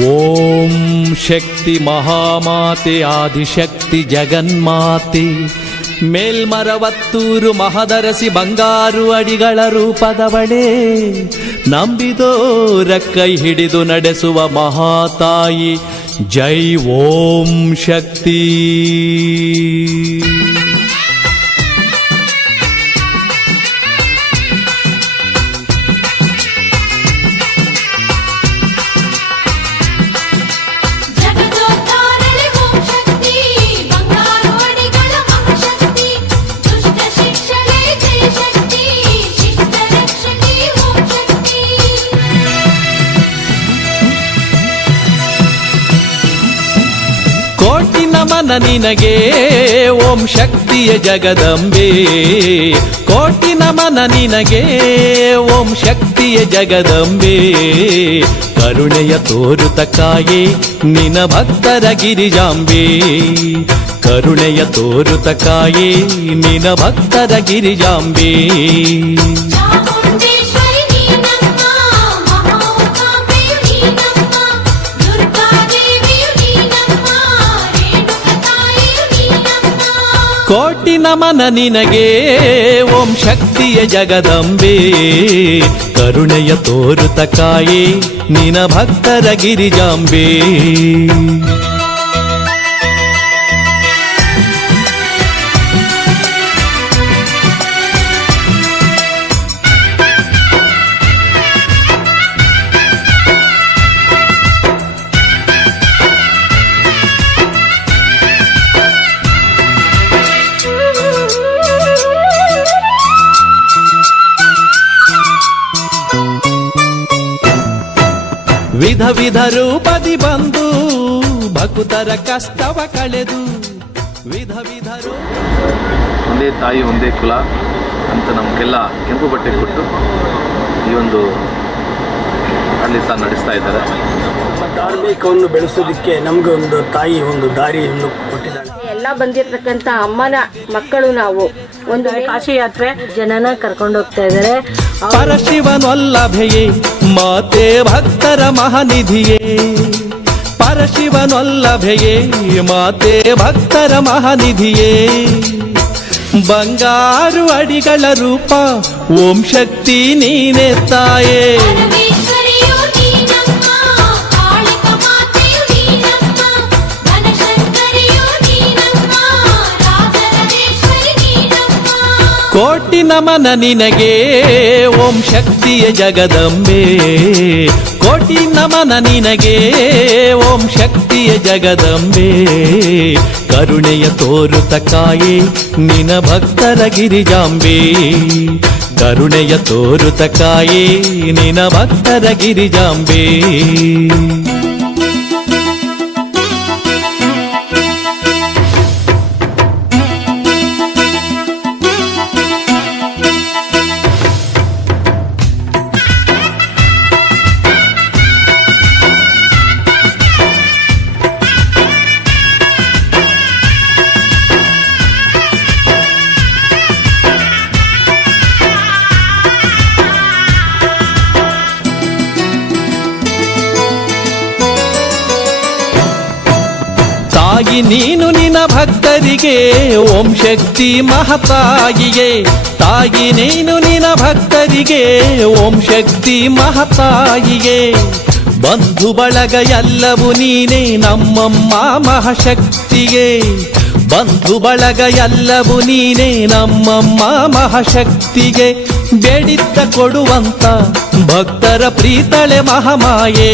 ಓಂ ಶಕ್ತಿ ಮಹಾಮಾತೆ ಆದಿಶಕ್ತಿ ಜಗನ್ಮಾತೆ ಮೇಲ್ಮರವತ್ತೂರು ಮಹದರಸಿ ಬಂಗಾರು ಅಡಿಗಳ ರೂಪದವಳೆ ನಂಬಿದೋರ ಕೈ ಹಿಡಿದು ನಡೆಸುವ ಮಹಾತಾಯಿ ಜೈ ಓಂ ಶಕ್ತಿ. ಕೋಟಿ ನಮನ ನಿನಗೆ ಓಂ ಶಕ್ತಿಯ ಜಗದಂಬೆ, ಕೋಟಿ ನಮನ ನಿನಗೆ ಓಂ ಶಕ್ತಿಯ ಜಗದಂಬೆ. ಕರುಣೆಯ ತೋರುತ ಕಾಯೇ ನಿನ ಭಕ್ತರ ಗಿರಿಜಾಂಬೆ, ಕರುಣೆಯ ತೋರುತ ಕಾಯೇ ನಿನ ಭಕ್ತರ ಗಿರಿಜಾಂಬೆ. ಕೋಟಿ ನಮನ ನಿನಗೆ ಓಂ ಶಕ್ತಿಯ ಜಗದಂಬೆ, ಕರುಣೆಯ ತೋರುತ ಕಾಯೇ ನಿನ ಭಕ್ತರ ಗಿರಿಜಾಂಬೆ. ವಿಧ ವಿಧ ರೂಪದಿ ಬಂದು ಭಕ್ತರ ಕಷ್ಟವ ಕಳೆದು ವಿಧ ವಿಧ ಒಂದೇ ತಾಯಿ ಒಂದೇ ಕುಲ ಅಂತ ನಮಗೆಲ್ಲ ಕೆಂಪು ಬಟ್ಟೆ ಕೊಟ್ಟು ಈ ಒಂದು ಆಡಳಿತ ನಡೆಸ್ತಾ ಇದ್ದಾರೆ. ಧಾರ್ಮಿಕವನ್ನು ಬೆಳೆಸೋದಕ್ಕೆ ನಮ್ಗೆ ಒಂದು ತಾಯಿ ಒಂದು ದಾರಿಯನ್ನು ಕೊಟ್ಟಿದ್ದಾಳೆ. ಎಲ್ಲ ಬಂದಿರತಕ್ಕಂಥ ಅಮ್ಮನ ಮಕ್ಕಳು ನಾವು. ಒಂದು ಕಾಶಿ ಯಾತ್ರೆ ಜನನ ಕರ್ಕೊಂಡು ಹೋಗ್ತಾ ಇದ್ದಾರೆ. ಪರಶಿವನೊಲ್ಲಭೆಯೇ ಮಾತೆ ಭಕ್ತರ ಮಹಾನಿಧಿಯೇ, ಪರಶಿವನೊಲ್ಲಭೆಯೇ ಮಾತೆ ಭಕ್ತರ ಮಹಾನಿಧಿಯೇ. ಬಂಗಾರು ಅಡಿಗಳ ರೂಪ ಓಂ ಶಕ್ತಿ ನೀನೆ ತಾಯೇ. ಕೋಟಿ ನಮನ ನಿನಗೆ ಓಂ ಶಕ್ತಿಯ ಜಗದಂಬೆ, ಕೋಟಿ ನಮನ ನಿನಗೆ ಓಂ ಶಕ್ತಿಯ ಜಗದಂಬೆ. ಕರುಣೆಯ ತೋರುತ ಕಾಯೇ ನಿನ ಭಕ್ತರ ಗಿರಿಜಾಂಬೆ, ಕರುಣೆಯ ತೋರುತ ಕಾಯೇ ನಿನ ಭಕ್ತರ ಗಿರಿಜಾಂಬೆ. ತಾಯಿ ನೀನು ನಿನ್ನ ಭಕ್ತರಿಗೆ ಓಂ ಶಕ್ತಿ ಮಹತಾಯಿಯೇ, ತಾಯಿ ನೀನು ನಿನ್ನ ಭಕ್ತರಿಗೆ ಓಂ ಶಕ್ತಿ ಮಹತಾಯಿಯೇ. ಬಂಧು ಬಳಗ ಎಲ್ಲವೂ ನೀನೇ ನಮ್ಮಮ್ಮ ಮಹಾಶಕ್ತಿಯೇ, ಬಂಧು ಬಳಗ ಎಲ್ಲವೂ ನೀನೇ ನಮ್ಮಮ್ಮ ಮಹಾಶಕ್ತಿಗೆ. ಬೇಡಿದ್ದ ಕೊಡುವಂತ ಭಕ್ತರ ಪ್ರೀತಳೆ ಮಹಾಮಾಯೇ,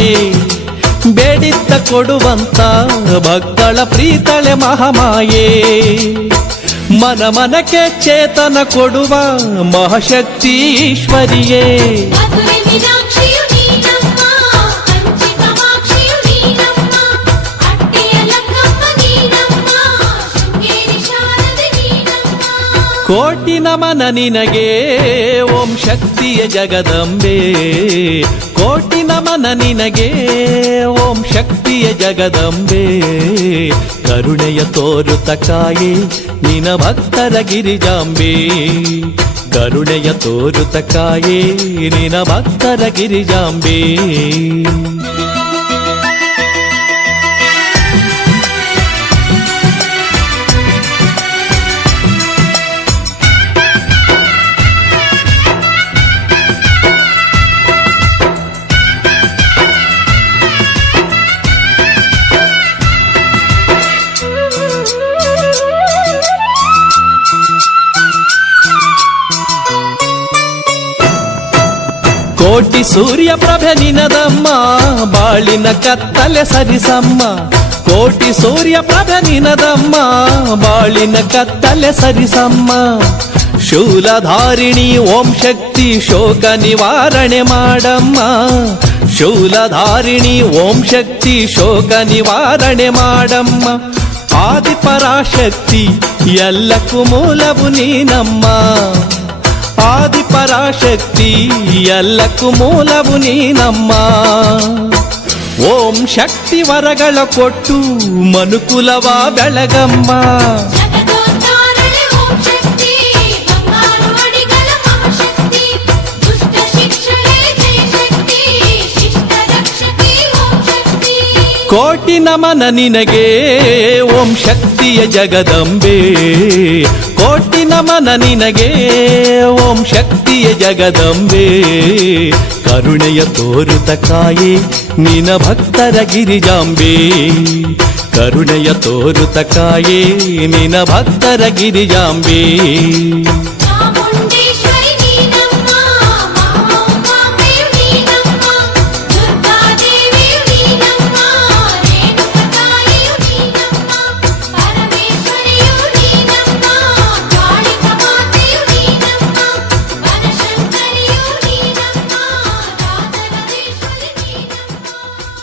ಬೇಡಿದ್ದ ಕೊಡುವಂತ ಭಕ್ತಳ ಪ್ರೀತಳೆ ಮಹಾಮಾಯೇ. ಮನ ಮನಕ್ಕೆ ಚೇತನ ಕೊಡುವ ಮಹಾಶಕ್ತಿ ಈಶ್ವರಿಯೇ. ಕೋಟಿ ನಮನ ನಿನಗೆ ಓಂ ಶಕ್ತಿಯ ಜಗದಂಬೆ, ಕೋಟಿ ನಮನ ನಿನಗೆ ಓಂ ಶಕ್ತಿಯ ಜಗದಂಬೆ. ಕರುಣೆಯ ತೋರುತ ಕಾಯೇ ನಿನ ಭಕ್ತರ ಗಿರಿಜಾಂಬೆ, ಕರುಣೆಯ ತೋರುತ ಕಾಯೇ ನಿನ ಭಕ್ತರ ಗಿರಿಜಾಂಬೆ. ಕೋಟಿ ಸೂರ್ಯ ಪ್ರಭೆ ನಿನದಮ್ಮ ಬಾಳಿನ ಕತ್ತಲೆ ಸರಿಸಮ್ಮ ಕೋಟಿ ಸೂರ್ಯ ಪ್ರಭೆ ನಿನದಮ್ಮ ಬಾಳಿನ ಕತ್ತಲೆ ಸರಿಸಮ್ಮ ಶೂಲಧಾರಿಣಿ ಓಂ ಶಕ್ತಿ ಶೋಕ ನಿವಾರಣೆ ಮಾಡಮ್ಮ ಶೂಲಧಾರಿಣಿ ಓಂ ಶಕ್ತಿ ಶೋಕ ನಿವಾರಣೆ ಮಾಡಮ್ಮ ಆದಿಪರಾಶಕ್ತಿ ಎಲ್ಲಕ್ಕೂ ಮೂಲವು ನೀನಮ್ಮ ಆದಿಪರಾಶಕ್ತಿ ಎಲ್ಲಕ್ಕೂ ಮೂಲವು ನೀನಮ್ಮ ಓಂ ಶಕ್ತಿ ವರಗಳ ಕೊಟ್ಟು ಮನುಕುಲವ ಬೆಳಗಮ್ಮ ಜಗದೋದ್ಧಾರಣೆ ಓಂ ಶಕ್ತಿ ಬಂಗಾರು ಅಡಿಗಳ ಮಹಾಶಕ್ತಿ ದುಷ್ಟ ಶಿಕ್ಷಣೆ ಜಯ ಶಕ್ತಿ ಶಿಷ್ಟ ರಕ್ಷಕಿ ಓಂ ಶಕ್ತಿ ಕೋಟಿ ನಮನ ನಿನಗೆ ಓಂ ಶಕ್ತಿಯ ಜಗದಂಬೆ ಕೋಟಿ ನಮನ ನಿನಗೆ ಓಂ ಶಕ್ತಿಯ ಜಗದಂಬೆ ಕರುಣೆಯ ತೋರುತ ಕಾಯೇ ನಿನ ಭಕ್ತರ ಗಿರಿಜಾಂಬೆ ಕರುಣೆಯ ತೋರುತ ಕಾಯೇ ನಿನ ಭಕ್ತರ ಗಿರಿಜಾಂಬೆ